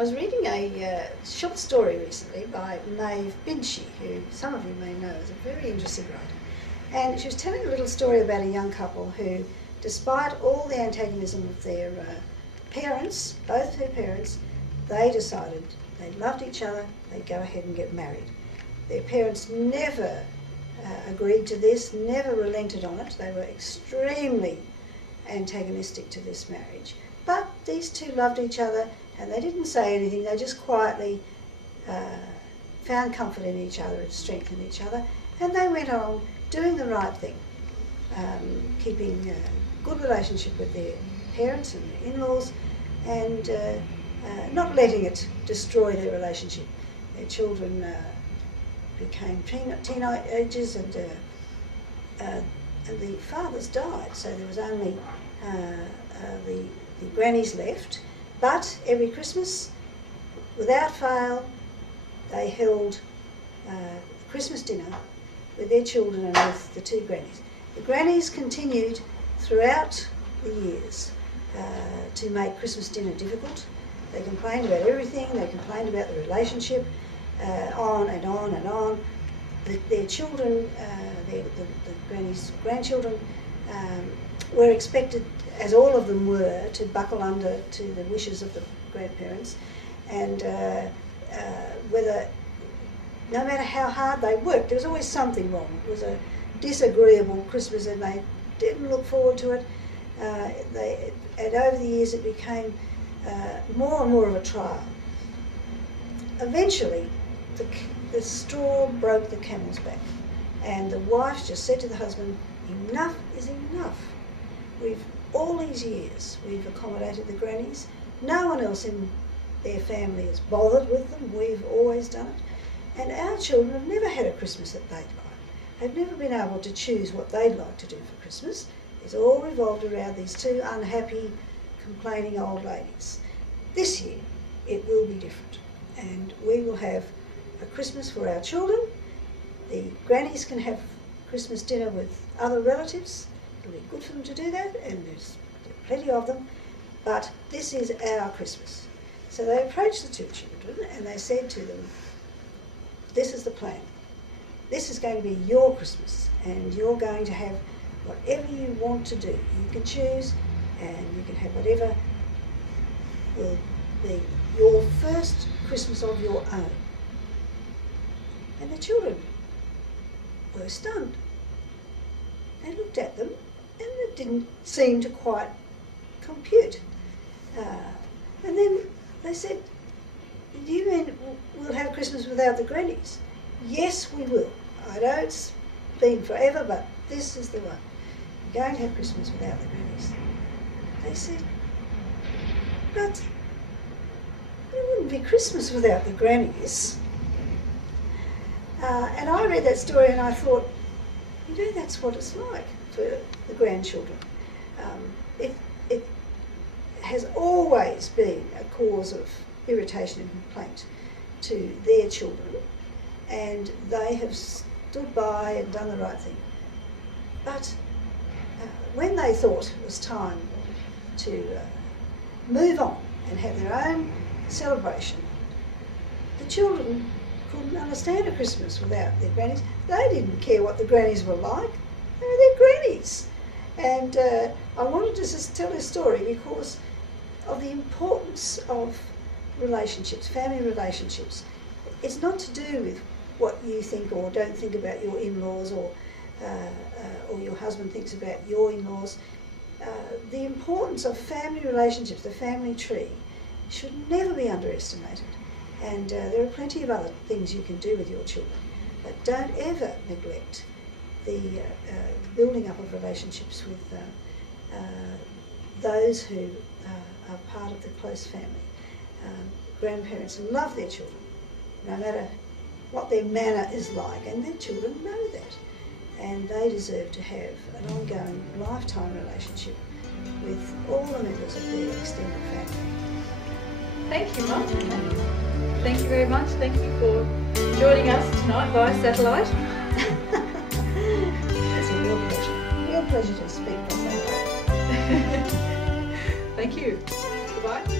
I was reading a short story recently by Maeve Binchy, who some of you may know is a very interesting writer. And she was telling a little story about a young couple who, despite all the antagonism of their parents, both her parents, they decided they loved each other, they'd go ahead and get married. Their parents never agreed to this, never relented on it. They were extremely antagonistic to this marriage. But these two loved each other, and they didn't say anything. They just quietly found comfort in each other and strengthened each other, and they went on doing the right thing, keeping a good relationship with their parents and their in-laws, and not letting it destroy their relationship. Their children became teenagers, and the fathers died, so there was only the grannies left. But every Christmas, without fail, they held Christmas dinner with their children and with the two grannies. The grannies continued throughout the years to make Christmas dinner difficult. They complained about everything, they complained about the relationship, on and on and on. Their children, the grannies' grandchildren, were expected, as all of them were, to buckle under to the wishes of the grandparents, and whether, no matter how hard they worked, there was always something wrong. It was a disagreeable Christmas and they didn't look forward to it. And over the years it became more and more of a trial. Eventually, the straw broke the camel's back, and the wife just said to the husband, "Enough is enough. All these years we've accommodated the grannies. No one else in their family has bothered with them. We've always done it. And our children have never had a Christmas that they'd like. They've never been able to choose what they'd like to do for Christmas. It's all revolved around these two unhappy, complaining old ladies. This year it will be different, and we will have a Christmas for our children. The grannies can have Christmas dinner with other relatives. It'll be good for them to do that, and there's plenty of them, but this is our Christmas." So they approached the two children and they said to them, "This is the plan. This is going to be your Christmas, and you're going to have whatever you want to do. You can choose, and you can have whatever will be your first Christmas of your own." And the children were stunned. They looked at them, and it didn't seem to quite compute. And then they said, "Do you mean we'll have Christmas without the grannies?" "Yes, we will. I know it's been forever, but this is the one. We're going to have Christmas without the grannies." They said, "But it wouldn't be Christmas without the grannies." And I read that story and I thought, that's what it's like for the grandchildren. It has always been a cause of irritation and complaint to their children, and they have stood by and done the right thing. But when they thought it was time to move on and have their own celebration, the children couldn't understand a Christmas without their grannies. They didn't care what the grannies were like. They were their grannies. And I wanted to just tell this story because of the importance of relationships, family relationships. It's not to do with what you think or don't think about your in-laws, or your husband thinks about your in-laws. The importance of family relationships, the family tree, should never be underestimated. And there are plenty of other things you can do with your children, but don't ever neglect the building up of relationships with those who are part of the close family. Grandparents love their children, no matter what their manner is like, and their children know that. And they deserve to have an ongoing lifetime relationship with all the members of their extended family. Thank you, Mum. Thank you very much. Thank you for joining us tonight via satellite. It's a real pleasure. Real pleasure to speak with you. Thank you. Goodbye.